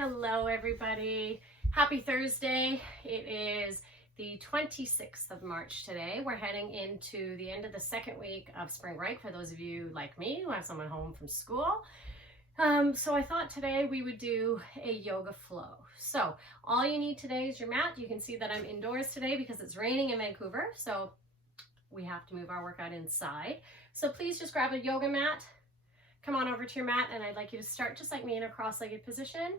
Hello everybody. Happy Thursday. It is the 26th of March today. We're heading into the end of the second week of spring break for those of you like me who have someone home from school. So I thought today we would do a yoga flow. So all you need today is your mat. You can see that I'm indoors today because it's raining in Vancouver. So we have to move our workout inside. So please just grab a yoga mat. Come on over to your mat and I'd like you to start just like me in a cross-legged position.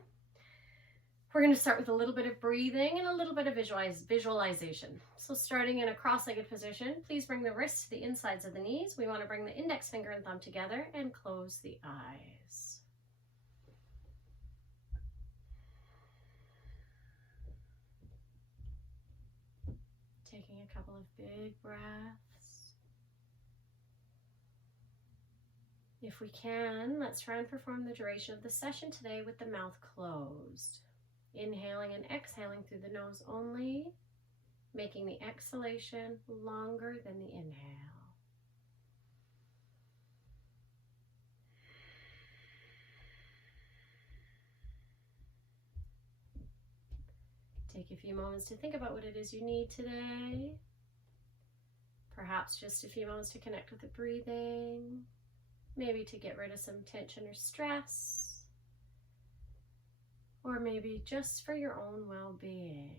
We're going to start with a little bit of breathing and a little bit of visualization. So starting in a cross-legged position, please bring the wrists to the insides of the knees. We want to bring the index finger and thumb together and close the eyes. Taking a couple of big breaths. If we can, let's try and perform the duration of the session today with the mouth closed. Inhaling and exhaling through the nose only, making the exhalation longer than the inhale. Take a few moments to think about what it is you need today. Perhaps just a few moments to connect with the breathing, maybe to get rid of some tension or stress. Or maybe just for your own well-being.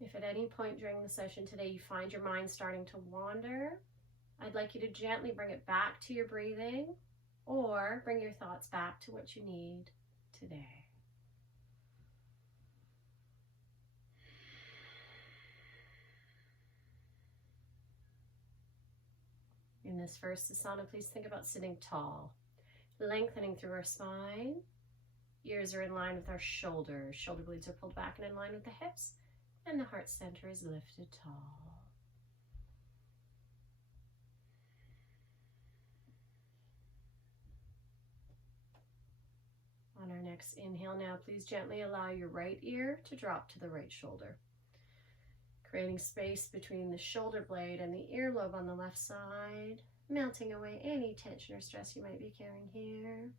If at any point during the session today you find your mind starting to wander, I'd like you to gently bring it back to your breathing or bring your thoughts back to what you need today. In this first asana, please think about sitting tall, lengthening through our spine. Ears are in line with our shoulders. Shoulder blades are pulled back and in line with the hips, and the heart center is lifted tall. On our next inhale now, please gently allow your right ear to drop to the right shoulder, creating space between the shoulder blade and the earlobe on the left side, melting away any tension or stress you might be carrying here.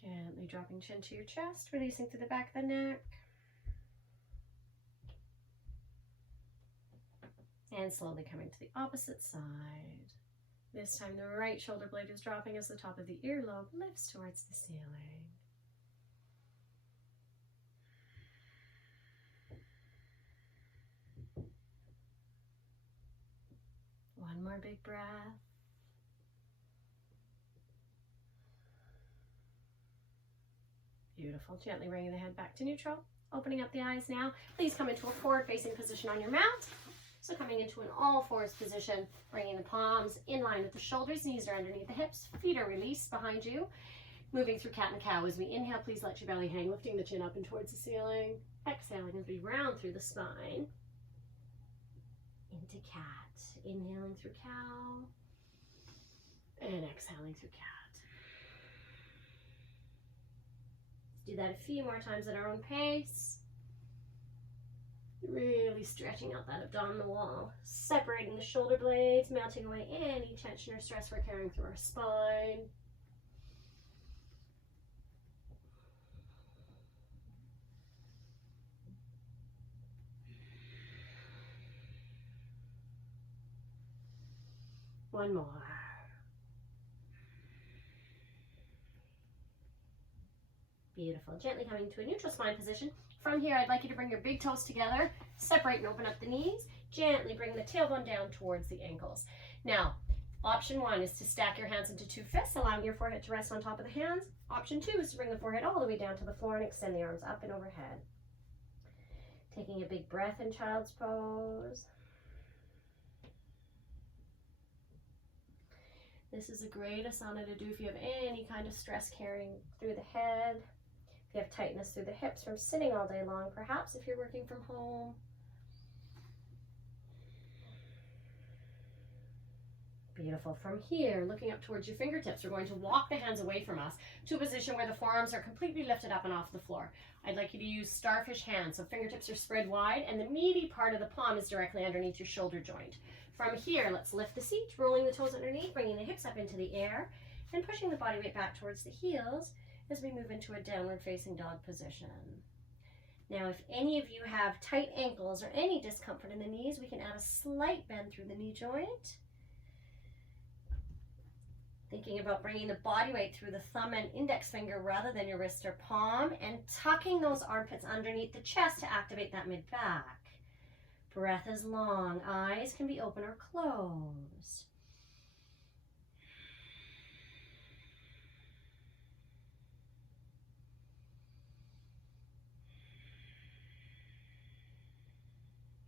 Gently dropping chin to your chest, releasing through the back of the neck. And slowly coming to the opposite side. This time the right shoulder blade is dropping as the top of the earlobe lifts towards the ceiling. One more big breath. Beautiful. Gently bringing the head back to neutral. Opening up the eyes now. Please come into a forward-facing position on your mat. So coming into an all-fours position, bringing the palms in line with the shoulders, knees are underneath the hips, feet are released behind you. Moving through cat and cow. As we inhale, please let your belly hang, lifting the chin up and towards the ceiling. Exhaling as we round through the spine. Into cat. Inhaling through cow. And exhaling through cat. Do that a few more times at our own pace. Really stretching out that abdominal wall, separating the shoulder blades, melting away any tension or stress we're carrying through our spine. One more. Beautiful. Gently coming to a neutral spine position. From here, I'd like you to bring your big toes together, separate and open up the knees. Gently bring the tailbone down towards the ankles. Now, option one is to stack your hands into two fists, allowing your forehead to rest on top of the hands. Option two is to bring the forehead all the way down to the floor and extend the arms up and overhead. Taking a big breath in child's pose. This is a great asana to do if you have any kind of stress carrying through the head. If you have tightness through the hips from sitting all day long, perhaps if you're working from home. Beautiful. From here, looking up towards your fingertips, we're going to walk the hands away from us to a position where the forearms are completely lifted up and off the floor. I'd like you to use starfish hands, so fingertips are spread wide and the meaty part of the palm is directly underneath your shoulder joint. From here, let's lift the seat, rolling the toes underneath, bringing the hips up into the air, and pushing the body weight back towards the heels as we move into a downward facing dog position. Now, if any of you have tight ankles or any discomfort in the knees, we can add a slight bend through the knee joint. Thinking about bringing the body weight through the thumb and index finger rather than your wrist or palm, and tucking those armpits underneath the chest to activate that mid-back. Breath is long. Eyes can be open or closed.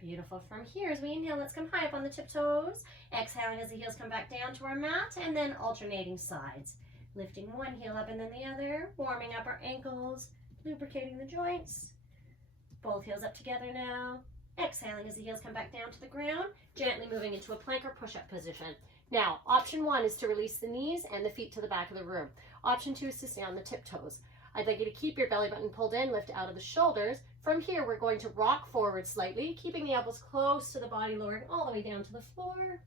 Beautiful. From here, as we inhale, let's come high up on the tiptoes. Exhaling as the heels come back down to our mat, and then alternating sides. Lifting one heel up and then the other, warming up our ankles, lubricating the joints. Both heels up together now. Exhaling as the heels come back down to the ground, gently moving into a plank or push-up position. Now, option one is to release the knees and the feet to the back of the room. Option two is to stay on the tiptoes. I'd like you to keep your belly button pulled in, lift out of the shoulders. From here, we're going to rock forward slightly, keeping the elbows close to the body, lowering all the way down to the floor.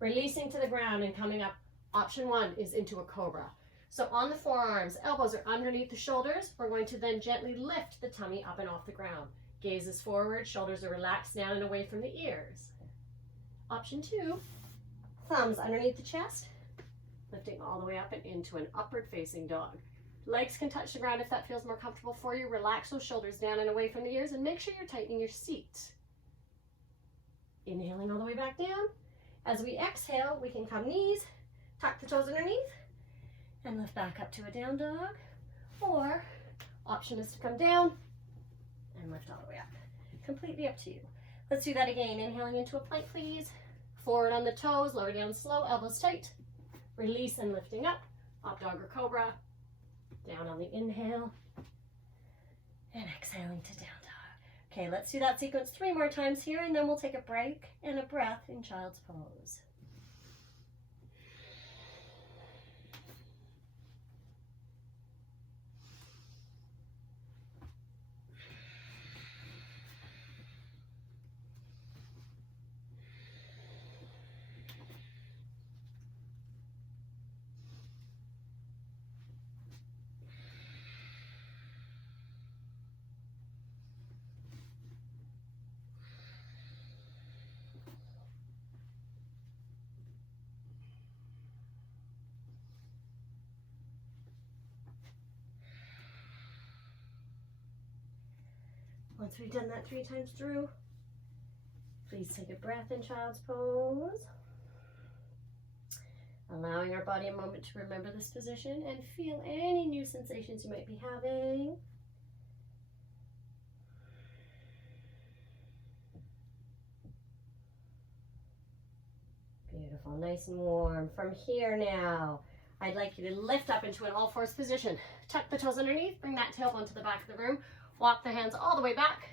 Releasing to the ground and coming up. Option one is into a cobra. So on the forearms, elbows are underneath the shoulders. We're going to then gently lift the tummy up and off the ground. Gaze is forward, shoulders are relaxed down and away from the ears. Option two, thumbs underneath the chest, lifting all the way up and into an upward facing dog. Legs can touch the ground if that feels more comfortable for you. Relax those shoulders down and away from the ears, and make sure you're tightening your seat. Inhaling all the way back down. As we exhale, we can come knees, tuck the toes underneath, and lift back up to a down dog. Or, option is to come down and lift all the way up. Completely up to you. Let's do that again. Inhaling into a plank, please. Forward on the toes, lower down slow, elbows tight. Release and lifting up. Up dog or cobra. Down on the inhale. And exhaling to down dog. Okay, let's do that sequence 3 more times here, and then we'll take a break and a breath in child's pose. Once we've done that 3 times through, please take a breath in child's pose. Allowing our body a moment to remember this position and feel any new sensations you might be having. Beautiful, nice and warm. From here now, I'd like you to lift up into an all-fours position. Tuck the toes underneath, bring that tailbone to the back of the room. Walk the hands all the way back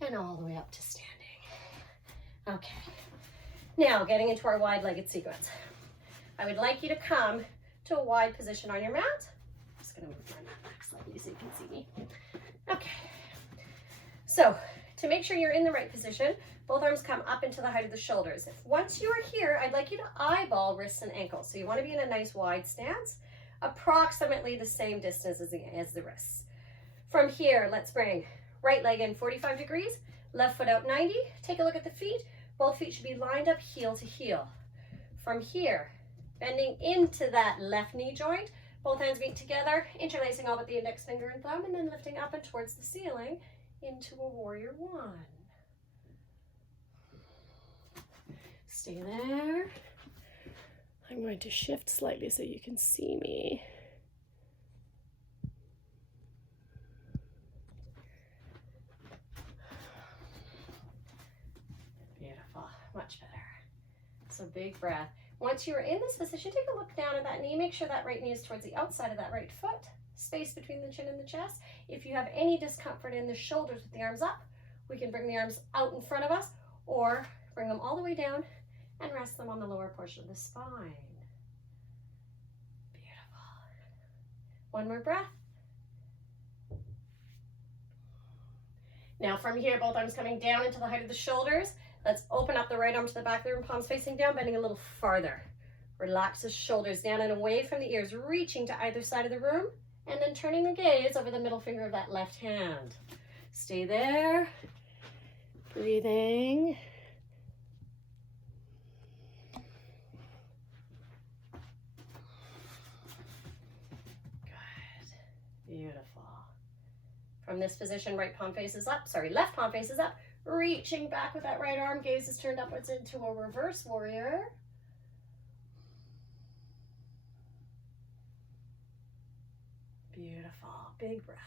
and all the way up to standing. Okay, now getting into our wide-legged sequence. I would like you to come to a wide position on your mat. I'm just gonna move my mat back slightly so you can see me. Okay, so to make sure you're in the right position, both arms come up into the height of the shoulders. Once you are here, I'd like you to eyeball wrists and ankles. So you wanna be in a nice wide stance, approximately the same distance as the wrists. From here, let's bring right leg in 45 degrees, left foot out 90. Take a look at the feet. Both feet should be lined up heel to heel. From here, bending into that left knee joint, both hands meet together, interlacing all but the index finger and thumb, and then lifting up and towards the ceiling into a warrior one. Stay there. I'm going to shift slightly so you can see me. Much better. So big breath. Once you're in this position, take a look down at that knee. Make sure that right knee is towards the outside of that right foot. Space between the chin and the chest. If you have any discomfort in the shoulders with the arms up, we can bring the arms out in front of us or bring them all the way down and rest them on the lower portion of the spine. Beautiful. One more breath. Now from here, both arms coming down into the height of the shoulders. Let's open up the right arm to the back of the room, palms facing down, bending a little farther. Relax the shoulders down and away from the ears, reaching to either side of the room, and then turning the gaze over the middle finger of that left hand. Stay there. Breathing. Good. Beautiful. From this position, right palm faces up, left palm faces up, reaching back with that right arm, gaze is turned upwards into a reverse warrior. Beautiful, big breath.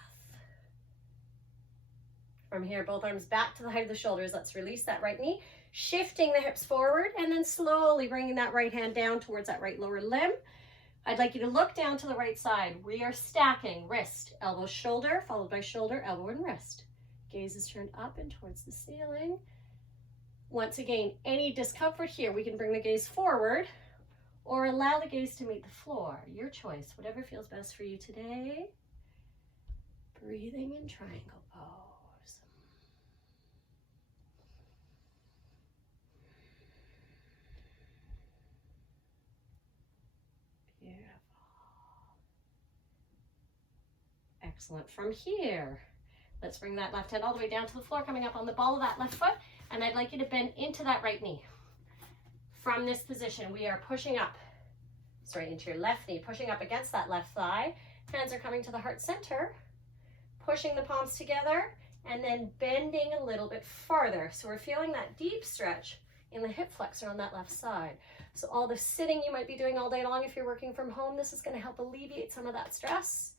From here, both arms back to the height of the shoulders. Let's release that right knee, shifting the hips forward, and then slowly bringing that right hand down towards that right lower limb. I'd like you to look down to the right side. We are stacking wrist, elbow, shoulder, followed by shoulder, elbow, and wrist. Gaze is turned up and towards the ceiling. Once again, any discomfort here, we can bring the gaze forward or allow the gaze to meet the floor. Your choice, whatever feels best for you today. Breathing in triangle pose. Beautiful. Excellent. From here, let's bring that left hand all the way down to the floor, coming up on the ball of that left foot, and I'd like you to bend into that right knee. From this position, we are pushing up, straight into your left knee, pushing up against that left thigh. Hands are coming to the heart center, pushing the palms together, and then bending a little bit farther. So we're feeling that deep stretch in the hip flexor on that left side. So all the sitting you might be doing all day long, if you're working from home, this is going to help alleviate some of that stress.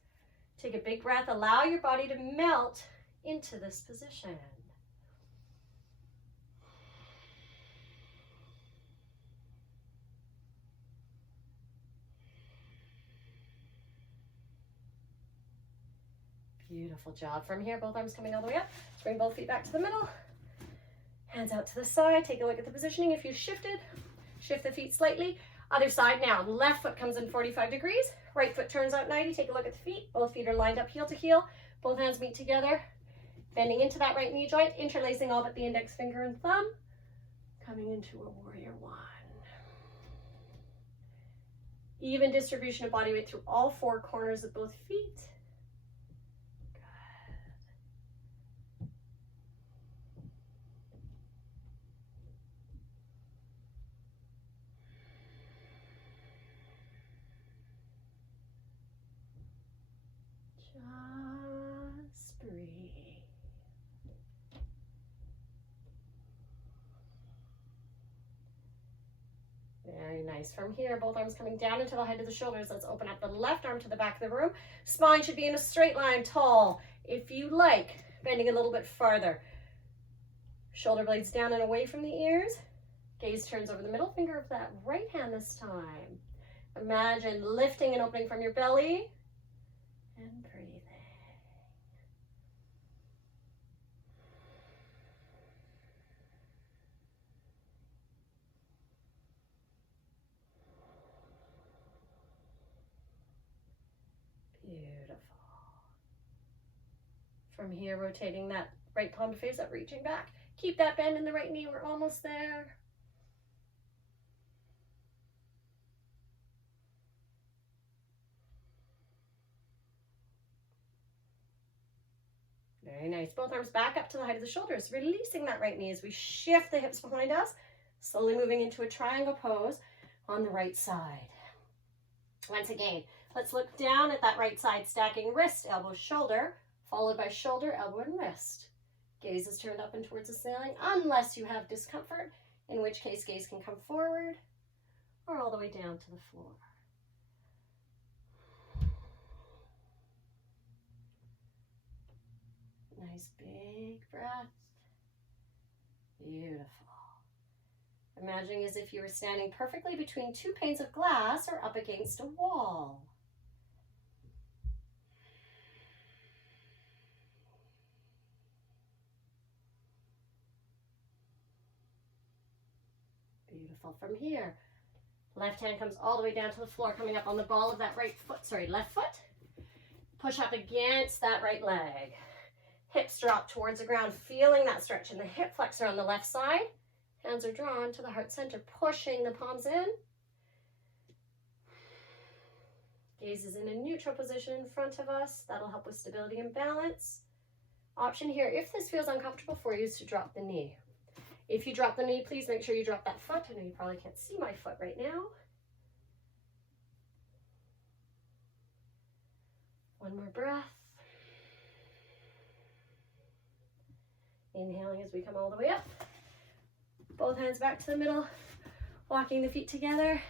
Take a big breath, allow your body to melt into this position. Beautiful job. From here, both arms coming all the way up. Bring both feet back to the middle. Hands out to the side. Take a look at the positioning. If you shifted, shift the feet slightly. Other side now. Left foot comes in 45 degrees. Right foot turns out 90. Take a look at the feet. Both feet are lined up heel to heel. Both hands meet together. Bending into that right knee joint, interlacing all but the index finger and thumb. Coming into a warrior one. Even distribution of body weight through all four corners of both feet. Just breathe. Very nice. From here, both arms coming down into the height of the shoulders. Let's open up the left arm to the back of the room. Spine should be in a straight line, tall. If you like, bending a little bit farther. Shoulder blades down and away from the ears. Gaze turns over the middle finger of that right hand this time. Imagine lifting and opening from your belly. And breathing. Beautiful. From here, rotating that right palm to face up, reaching back. Keep that bend in the right knee. We're almost there. Very nice. Both arms back up to the height of the shoulders, releasing that right knee as we shift the hips behind us, slowly moving into a triangle pose on the right side. Once again, let's look down at that right side, stacking wrist, elbow, shoulder, followed by shoulder, elbow, and wrist. Gaze is turned up and towards the ceiling, unless you have discomfort, in which case gaze can come forward or all the way down to the floor. Nice big breath. Beautiful. Imagining as if you were standing perfectly between two panes of glass or up against a wall. Beautiful. Beautiful. From here, left hand comes all the way down to the floor, coming up on the ball of that left foot. Push up against that right leg. Hips drop towards the ground, feeling that stretch in the hip flexor on the left side. Hands are drawn to the heart center, pushing the palms in. Gaze is in a neutral position in front of us. That'll help with stability and balance. Option here, if this feels uncomfortable for you, is to drop the knee. If you drop the knee, please make sure you drop that foot. I know you probably can't see my foot right now. One more breath. Inhaling as we come all the way up. Both hands back to the middle, walking the feet together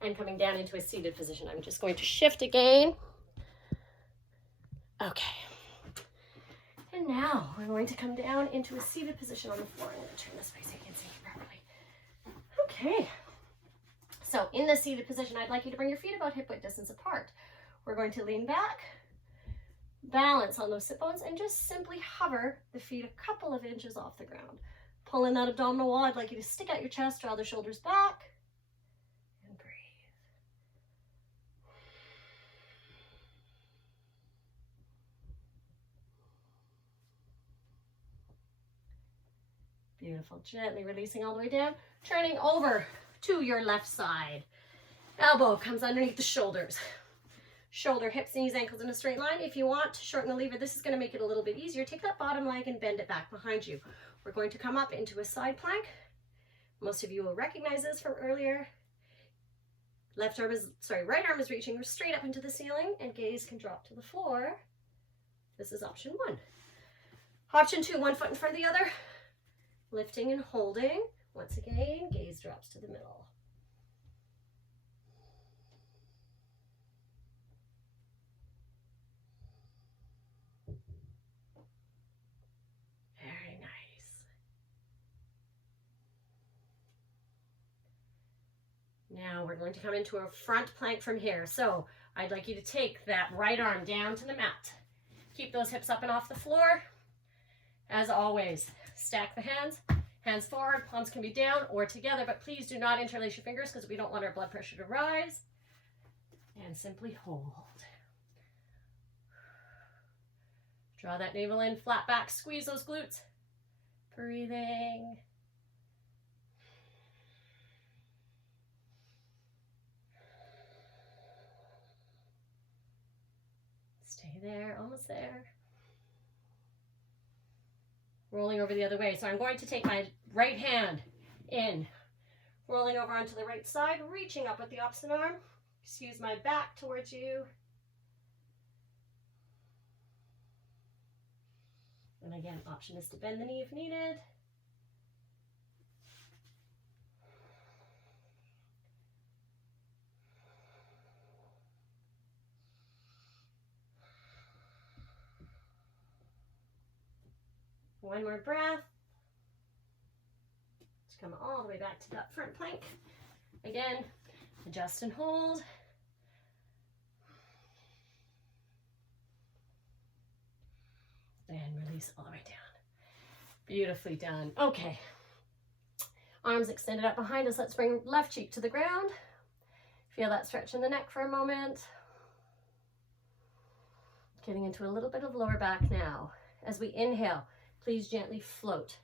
and coming down into a seated position. I'm just going to shift again. Okay. And now we're going to come down into a seated position on the floor. I'm going to turn this way so you can see it properly. Okay. So in the seated position, I'd like you to bring your feet about hip width distance apart. We're going to lean back, balance on those sit bones, and just simply hover the feet a couple of inches off the ground. Pull in that abdominal wall. I'd like you to stick out your chest, draw the shoulders back, and breathe. Beautiful. Gently releasing all the way down, turning over to your left side. Elbow comes underneath the shoulders. Shoulder, hips, knees, ankles in a straight line. If you want to shorten the lever, this is going to make it a little bit easier. Take that bottom leg and bend it back behind you. We're going to come up into a side plank. Most of you will recognize this from earlier. Right arm is reaching straight up into the ceiling, and gaze can drop to the floor. This is option 1. Option 2, one foot in front of the other. Lifting and holding. Once again, gaze drops to the middle. Very nice. Now we're going to come into a front plank from here. So I'd like you to take that right arm down to the mat. Keep those hips up and off the floor. As always, stack the hands forward, palms can be down or together, but please do not interlace your fingers because we don't want our blood pressure to rise. And simply hold. Draw that navel in, flat back, squeeze those glutes. Breathing. Stay there, almost there. Rolling over the other way. So I'm going to take my right hand in, rolling over onto the right side, reaching up with the opposite arm. Excuse my back towards you. And again, option is to bend the knee if needed. One more breath. Just come all the way back to that front plank. Again, adjust and hold. And release all the way down. Beautifully done. Okay. Arms extended up behind us. Let's bring left cheek to the ground. Feel that stretch in the neck for a moment. Getting into a little bit of lower back now. As we inhale, please gently float.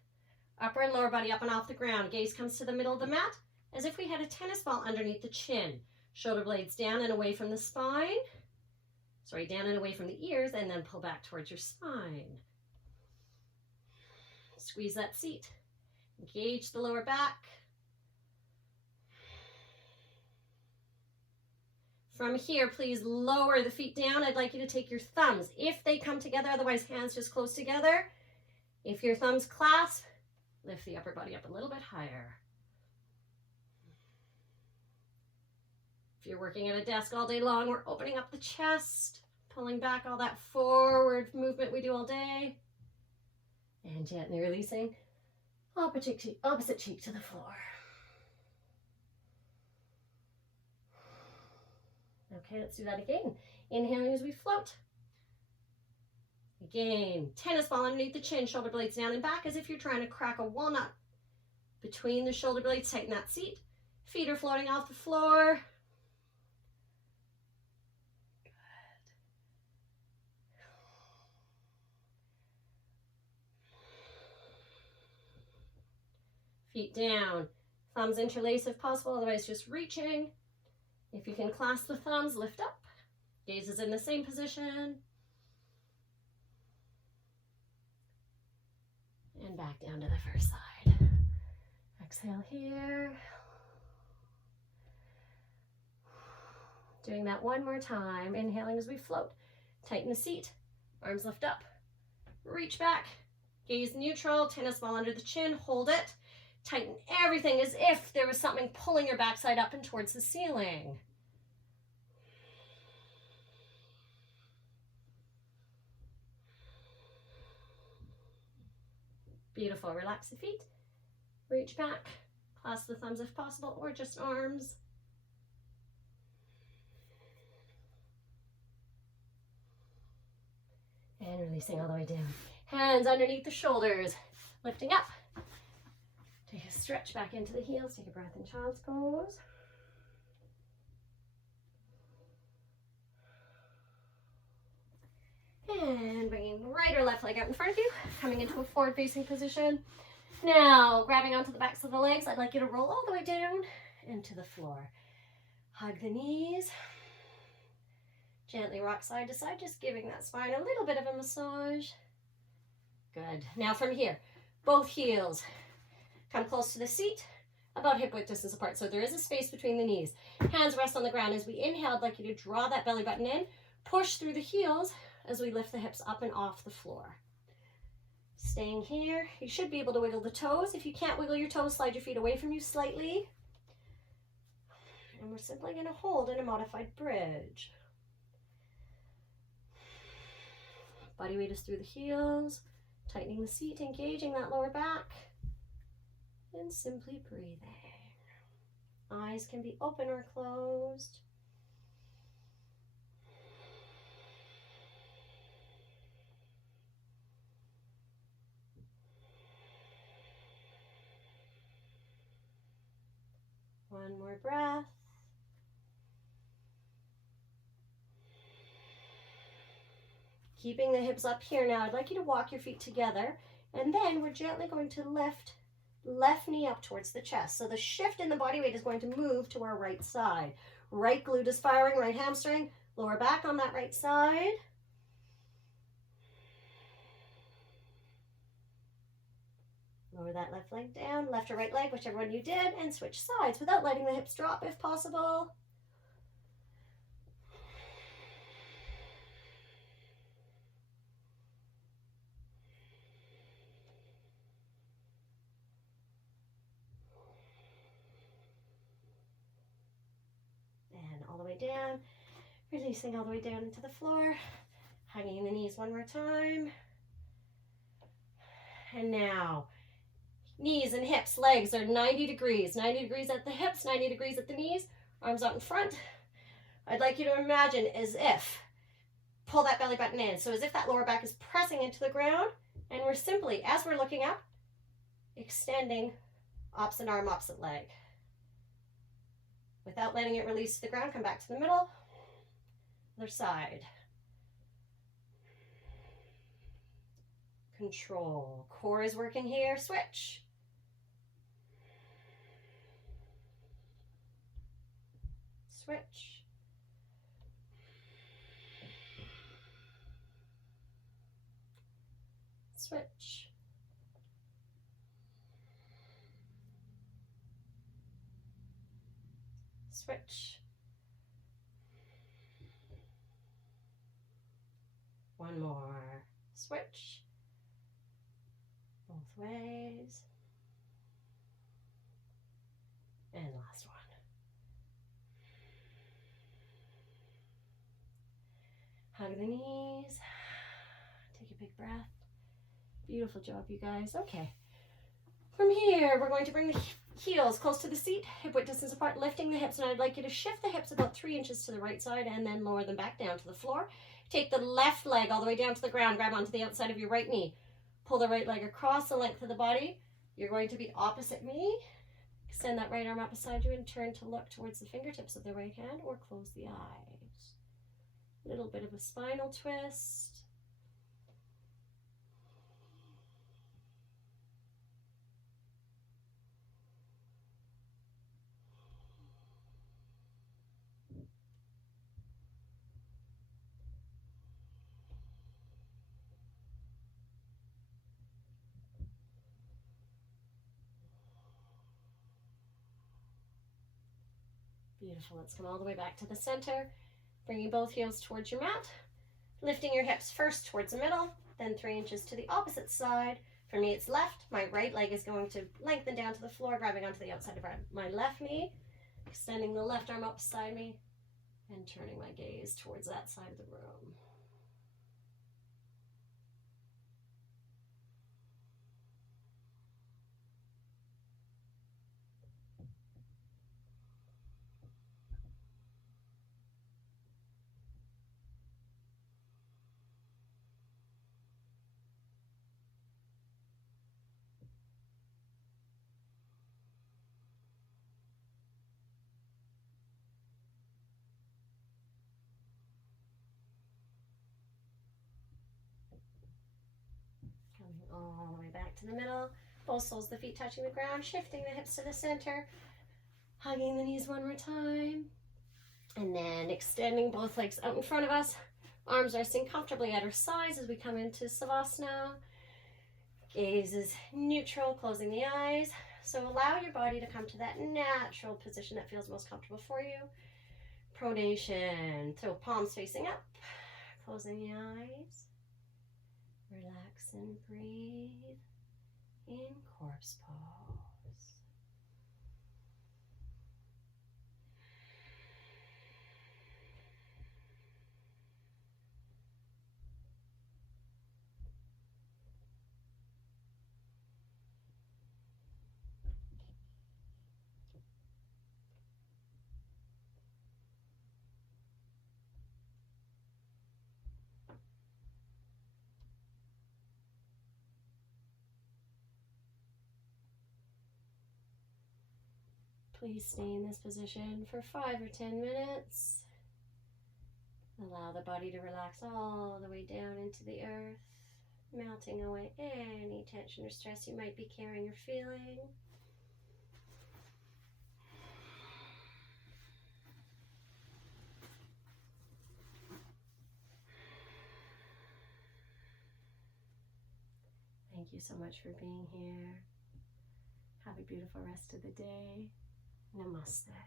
Upper and lower body up and off the ground. Gaze comes to the middle of the mat as if we had a tennis ball underneath the chin. Shoulder blades down and away from the spine. Down and away from the ears, and then pull back towards your spine. Squeeze that seat. Engage the lower back. From here, please lower the feet down. I'd like you to take your thumbs, if they come together, otherwise hands just close together. If your thumbs clasp, lift the upper body up a little bit higher. If you're working at a desk all day long, we're opening up the chest, pulling back all that forward movement we do all day, and gently releasing opposite cheek to the floor. Okay, let's do that again. Inhaling as we float. Again, tennis ball underneath the chin, shoulder blades down and back as if you're trying to crack a walnut. Between the shoulder blades, tighten that seat. Feet are floating off the floor. Feet down, thumbs interlace if possible, otherwise just reaching. If you can clasp the thumbs, lift up. Gaze is in the same position. And back down to the first side. Exhale here. Doing that one more time. Inhaling as we float. Tighten the seat. Arms lift up. Reach back. Gaze neutral. Tennis ball under the chin. Hold it. Tighten everything as if there was something pulling your backside up and towards the ceiling. Beautiful. Relax the feet. Reach back. Clasp the thumbs if possible, or just arms. And releasing all the way down. Hands underneath the shoulders. Lifting up. Take a stretch back into the heels. Take a breath in child's pose. And bringing the right or left leg out in front of you. Coming into a forward facing position. Now, grabbing onto the backs of the legs, I'd like you to roll all the way down into the floor. Hug the knees. Gently rock side to side, just giving that spine a little bit of a massage. Good. Now from here, both heels come close to the seat, about hip width distance apart. So there is a space between the knees. Hands rest on the ground. As we inhale, I'd like you to draw that belly button in, push through the heels as we lift the hips up and off the floor. Staying here, you should be able to wiggle the toes. If you can't wiggle your toes, slide your feet away from you slightly. And we're simply going to hold in a modified bridge. Body weight is through the heels, tightening the seat, engaging that lower back, and simply breathing. Eyes can be open or closed. One more breath. Keeping the hips up here now, I'd like you to walk your feet together, and then we're gently going to lift left knee up towards the chest. So the shift in the body weight is going to move to our right side. Right glute is firing, right hamstring, lower back on that right side. Lower that left leg down, left or right leg, whichever one you did, and switch sides without letting the hips drop if possible. And all the way down, releasing all the way down into the floor, hugging the knees one more time. And now, knees and hips, legs are 90 degrees. 90 degrees at the hips, 90 degrees at the knees, arms out in front. I'd like you to imagine as if, pull that belly button in. So as if that lower back is pressing into the ground, and we're simply, as we're looking up, extending opposite arm, opposite leg. Without letting it release to the ground, come back to the middle, other side. Control. Core is working here. Switch. Switch. Switch. Switch. One more. Switch. Both ways. And last one. Hug the knees. Take a big breath. Beautiful job, you guys. Okay. From here, we're going to bring the heels close to the seat, hip width distance apart, lifting the hips, and I'd like you to shift the hips about 3 inches to the right side and then lower them back down to the floor. Take the left leg all the way down to the ground, grab onto the outside of your right knee. Pull the right leg across the length of the body. You're going to be opposite me. Extend that right arm out beside you and turn to look towards the fingertips of the right hand or close the eyes. A little bit of a spinal twist. Beautiful. Let's come all the way back to the center. Bringing both heels towards your mat. Lifting your hips first towards the middle, then 3 inches to the opposite side. For me, it's left. My right leg is going to lengthen down to the floor, grabbing onto the outside of my left knee. Extending the left arm up beside me and turning my gaze towards that side of the room. Coming all the way back to the middle. Both soles of the feet touching the ground, shifting the hips to the center, hugging the knees one more time, and then extending both legs out in front of us. Arms resting comfortably at our sides as we come into Savasana. Gaze is neutral, closing the eyes. So allow your body to come to that natural position that feels most comfortable for you. Pronation, so palms facing up, closing the eyes. Relax and breathe in corpse pose. Please stay in this position for 5 or 10 minutes. Allow the body to relax all the way down into the earth, melting away any tension or stress you might be carrying or feeling. Thank you so much for being here. Have a beautiful rest of the day. Namaste.